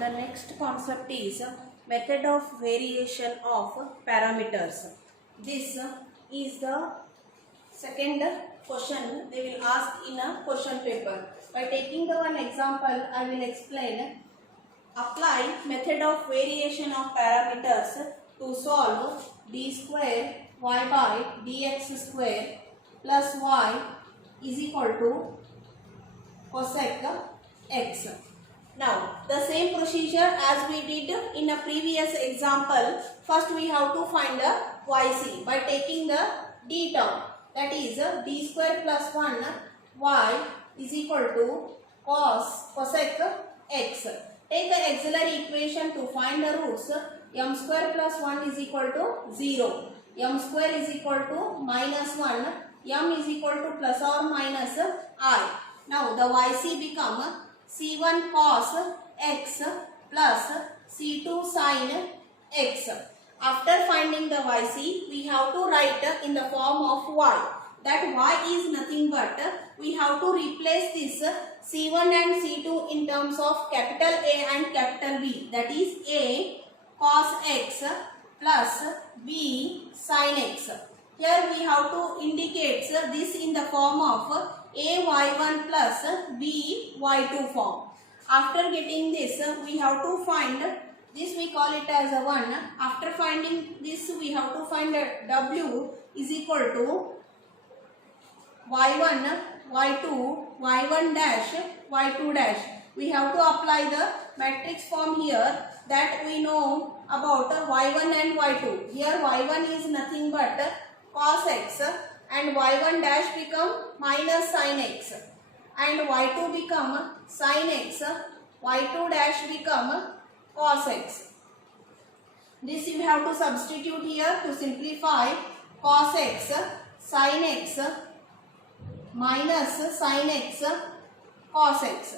the next concept is method of variation of parameters. This is the second question they will ask in a question paper. By taking the one example, I will explain. Apply method of variation of parameters to solve d square y by dx square plus y is equal to cosec x. Now, the same procedure as we did in a previous example. First, we have to find a yc by taking the d term, that is d square plus 1 y is equal to cosec x. Take the auxiliary equation to find the roots. M square plus 1 is equal to 0. M square is equal to minus 1. M is equal to plus or minus I. Now, the yc become C1 cos x plus C2 sin x. After finding the yc, we have to write in the form of y. That y is nothing but we have to replace this C1 and C2 in terms of capital A and capital B. That is A cos x plus B sin x. Here we have to indicate this in the form of A y1 plus B y2 form. After getting this, we have to find this, we call it as a 1. After finding this, we have to find W is equal to y1, y2, y1 dash, y2 dash. We have to apply the matrix form here that we know about y1 and y2. Here y1 is nothing but cos x and y1 dash become minus sin x and y2 become sin x, y2 dash become cos x. This you have to substitute here to simplify cos x, sin x, minus sin x, cos x.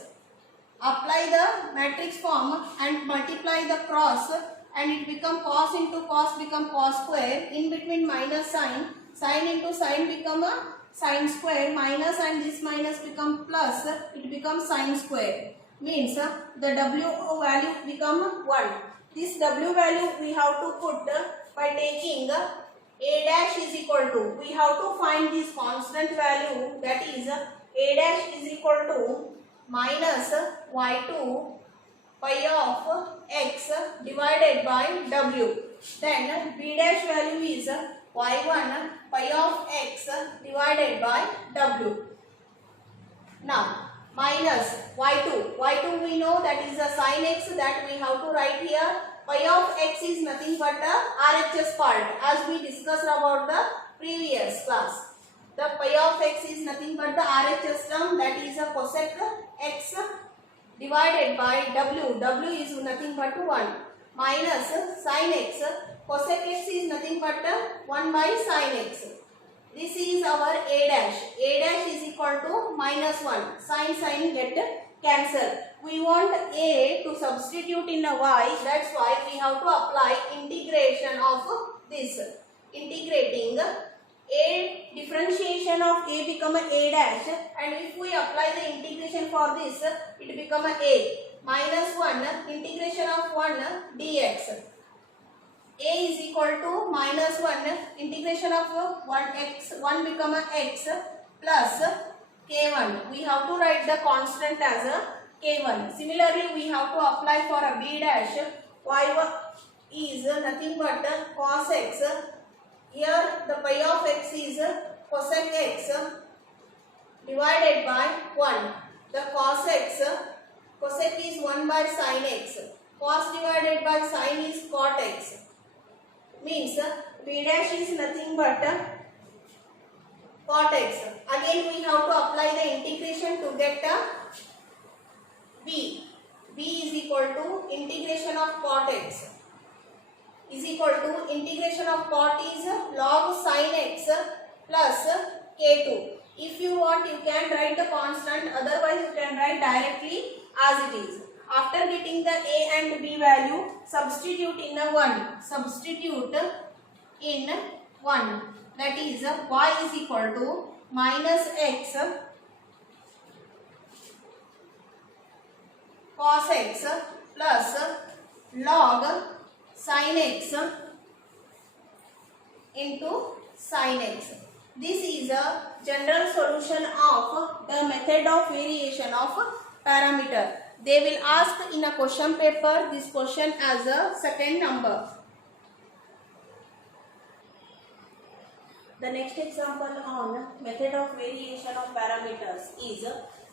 Apply the matrix form and multiply the cross and it become cos into cos become cos square. In between minus sin, sin into sin become a sin square, minus and this minus become plus, it becomes sin square. Means the W value become 1. This W value we have to put by taking A dash is equal to, we have to find this constant value, that is A dash is equal to minus y2 pi of x divided by w. Then b dash value is y1 pi of x divided by w. Now minus y2. y2 we know that is the sin x that we have to write here. Pi of x is nothing but the RHS part as we discussed about the previous class. The pi of x is nothing but the RHS term, that is a cosec x divided by w. W is nothing but 1 minus sin x. Cosec x is nothing but 1 by sin x. This is our A dash. A dash is equal to minus 1. Sin get cancelled. We want A to substitute in a y. That's why we have to apply integration of this. Integrating A, differentiation of A become A dash, and if we apply the integration for this, it become A minus 1 integration of 1 dx. A is equal to minus 1 integration of 1 become x plus k1. We have to write the constant as a k1. Similarly, we have to apply for a b dash. Y1 is nothing but cos x. Here the pi of x is cosec x divided by 1. The cos x, cosec is 1 by sin x. Cos divided by sin is cot x. Means b dash is nothing but cot x. Again we have to apply the integration to get b. b is equal to integration of cot x is equal to integration of cot is log sin x plus k2. If you want, you can write the constant, otherwise you can write directly as it is. After getting the A and B value, substitute in a 1. Substitute in 1. That is y is equal to minus x cos x plus log sin x into sin x. This is a general solution of the method of variation of parameter. They will ask in a question paper this question as a second number. The next example on method of variation of parameters is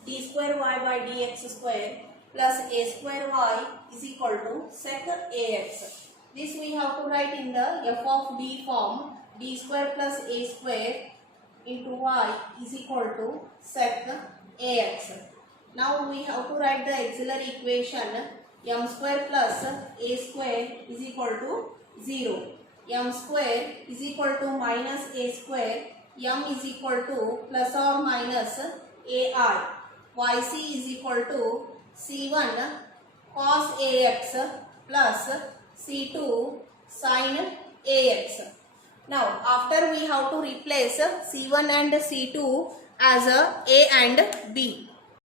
d square y by dx square plus a square y is equal to sec ax. This we have to write in the f of d form. D square plus a square into y is equal to sec ax. Now we have to write the auxiliary equation m square plus a square is equal to 0. M square is equal to minus a square. M is equal to plus or minus ai. Yc is equal to c1 cos ax plus c2 sin ax. Now after we have to replace c1 and c2 as a and b.